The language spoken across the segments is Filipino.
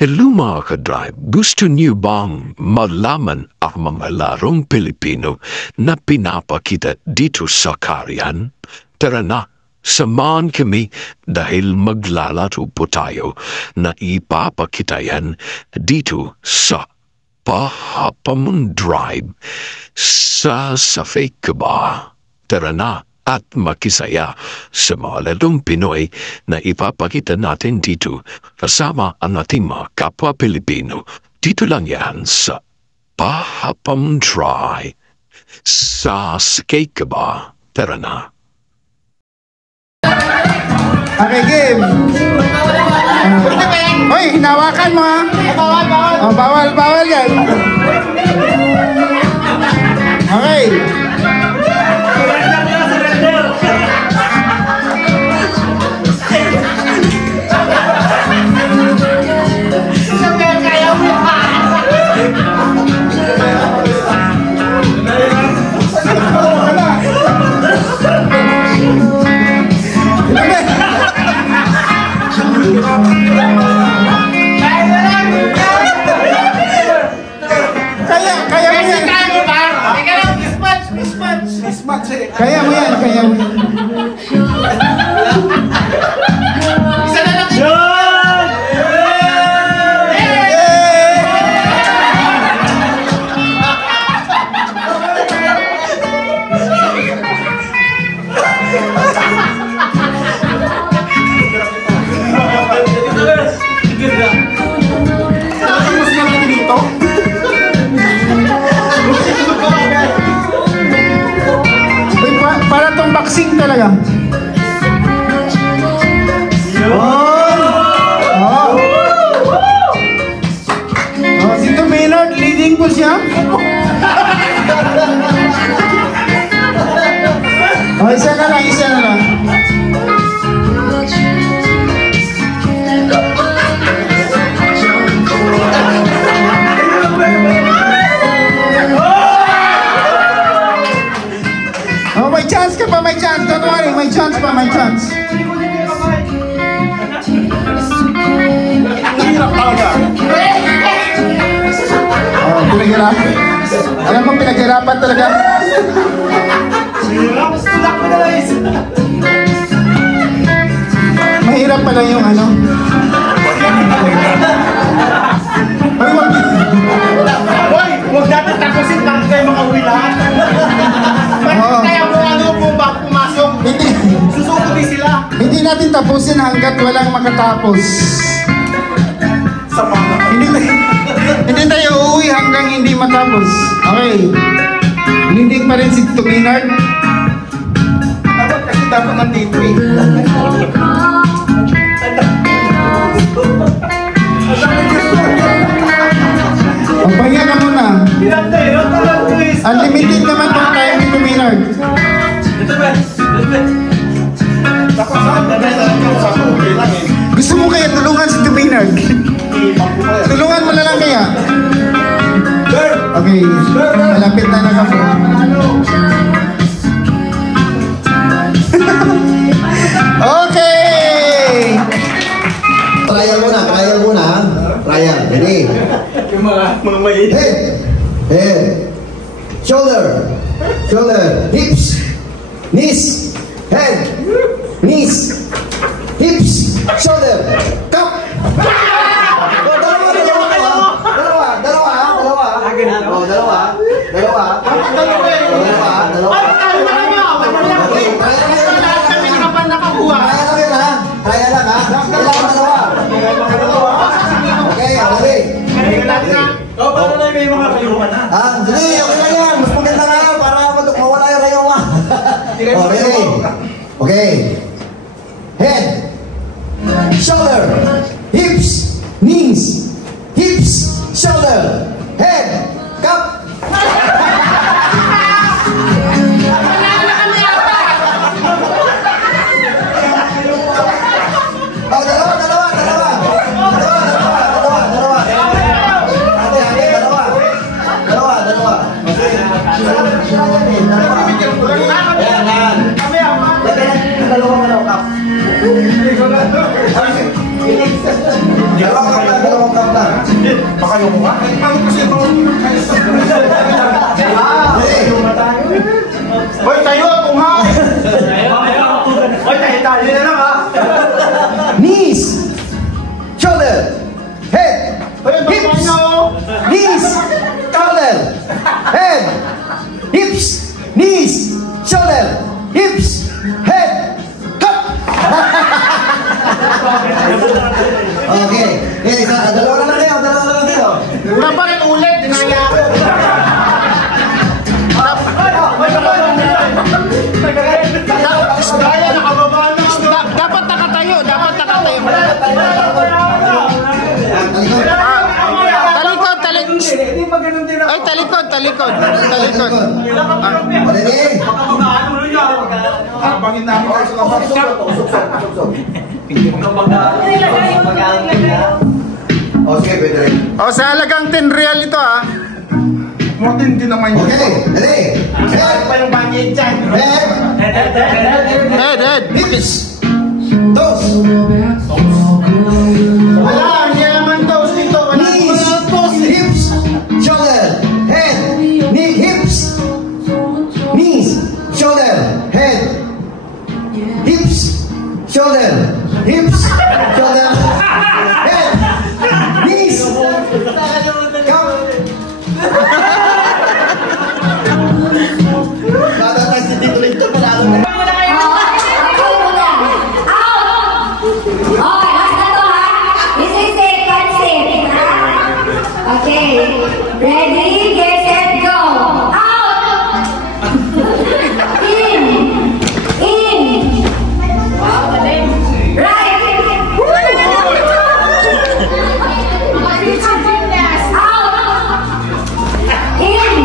Hello mga ka-drive, gusto niyo bang malaman ang mga larong Pilipino na pinapakita dito sa Carian? Tara na, samahan kami dahil maglalaro po tayo na ipapakita yan dito sa Pahapamun Drive sa Fake ka ba? Tara na at makisaya sa mga larong Pinoy na ipapakita natin dito kasama ang ating mga kapwa Pilipino. Dito lang yan sa Pahapamun Drive sa Fake ka ba? Tara na. Okay, game. Hoy, hinawakan mo ha. Bawal yan. Okay. Kaya mo yan. Isa na lang. Para tong boxing talaga. Si Tom Maynard, leading po siya. Isa na lang. May chance, don't worry, may chance. Pinaghirapan. Alam mo, pinaghirapan talaga. Mahirap pala yung ano. Huwag natin tapusin lang kayo makauwi lahat. Kaya mo ano po bago pumasok. Susukot din sila. Hindi natin tapusin hanggat walang makatapos. Hindi tayo uuwi hanggang hindi matapos. Okay. Leading pa rin si Tom Maynard. Dapat nandito eh. Magpahinga ka muna. Unlimited naman itong time ni Tom Maynard. Gusto mo kaya tulungan si Tom Maynard? Tulungan mo na lang kaya? Okay, malapit na ako. Okay! Trial muna. Trial, ready? Yung mga mait. Head. Shoulder. Hips. Knees. Head. Knees. Hips. Shoulder. Cup. Trial lang ha. Okay, ready? Paano na may mga kayuman na? Hindi, okay lang yan. Mas maganda nga yan para mawala yung rayuma. Ready? Okay. Head. Shoulder. Hips. Knees. Hips. Shoulder. Head. Cup. Dalawang count lang. Baka yung mukha? Ano kasi ito? Hoy, tayo ako nga! Hoy, tayo na lang ha! Knees, shoulder, head, hips, knees, shoulder, head, hips, knees, shoulder, hips, head, cut! Okay, dalawa na lang kayo. Dapat rin ulit, dinaya ako. Kaya nakababa na. Dapat nakatayo. Talikod. Ready? Abangin namin tayo sa labas. Okay, pwede rin. Sa halagang 10 real ito Matindi naman yun. Okay, ready? Head pa yung bangin dyan. Head. Hips, toes, Wala, hindi naman toes dito. knees, hips, shoulder, head, hips, knees, shoulder, head, hips, shoulder, shoulder, head, knees, come. Matatay si Tito Lito, palalo na. Okay, ready, get set, go. Out. In. Right. Out. In.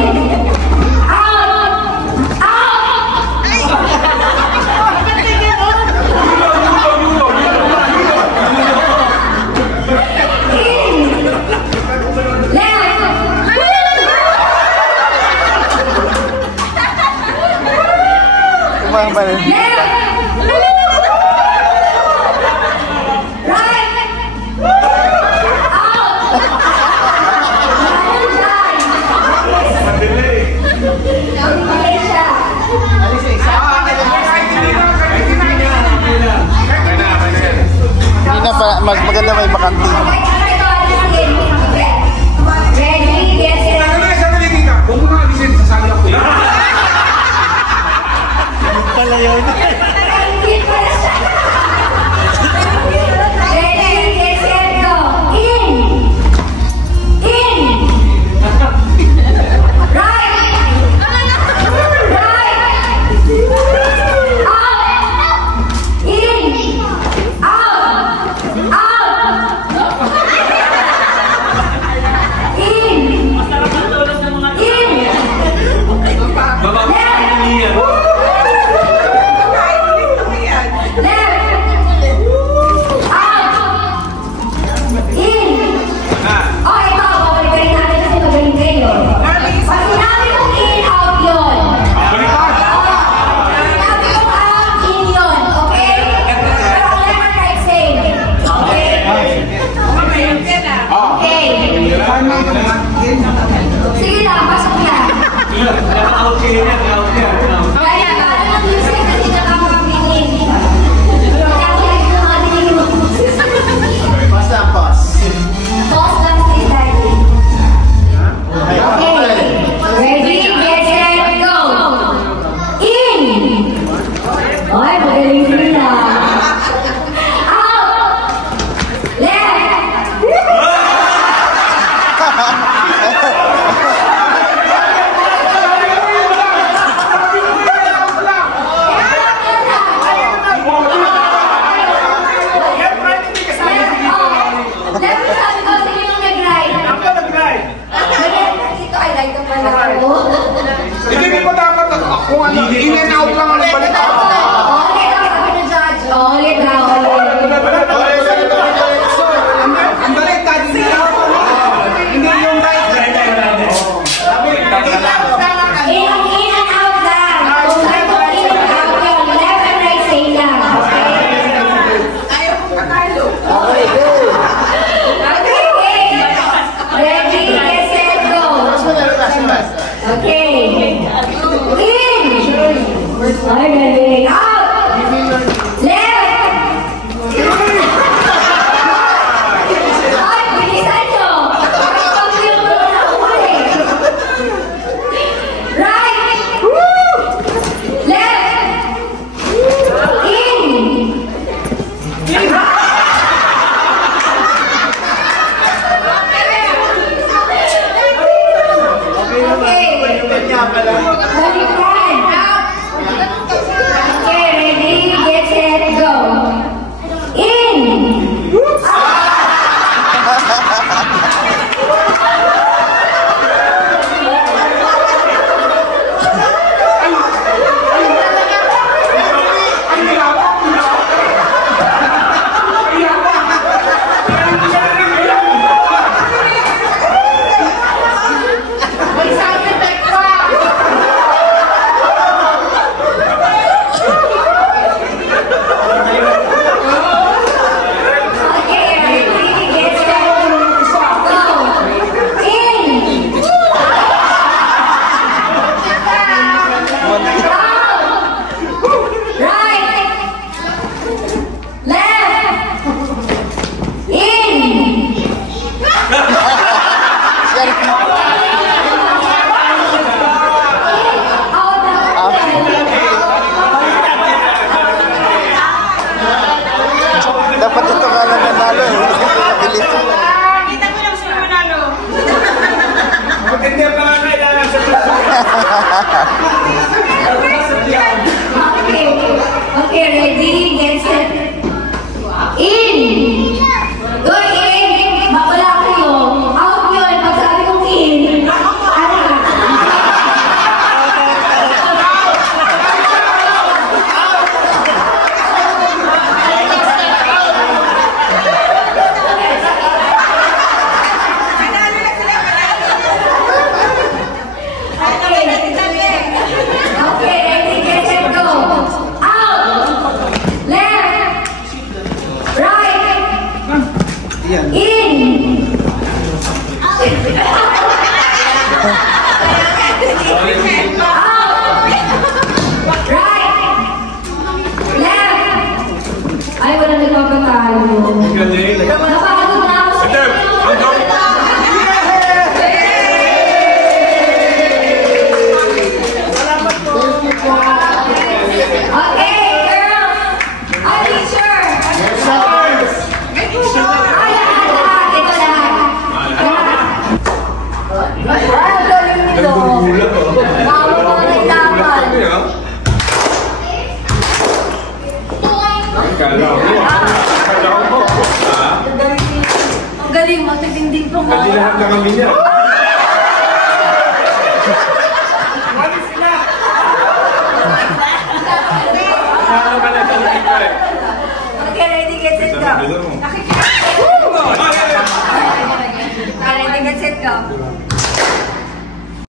Maganda may bakanti. Ready, get set. Huwag mo nga alisin, sasali ako. Pala yun. Ready, get set, go. In. Right. Out. In. Sige lang, pasok na. Kaya ang music kasi nakakapingin. Basta pass. Pause lang si Daddy. Okay. Ready, get set, go. In. Ay, magaling sila. Out. Left. Ay, wala nagpapatalo. Napagod na ako sa Okay, girls. Ay, teacher. Ay, lahat. Ito lahat. Ay, galing nito. Tama pa rin laman. Ang galing, matitinding po nga. Lahat na kami niya. Okay, ready, get set, go.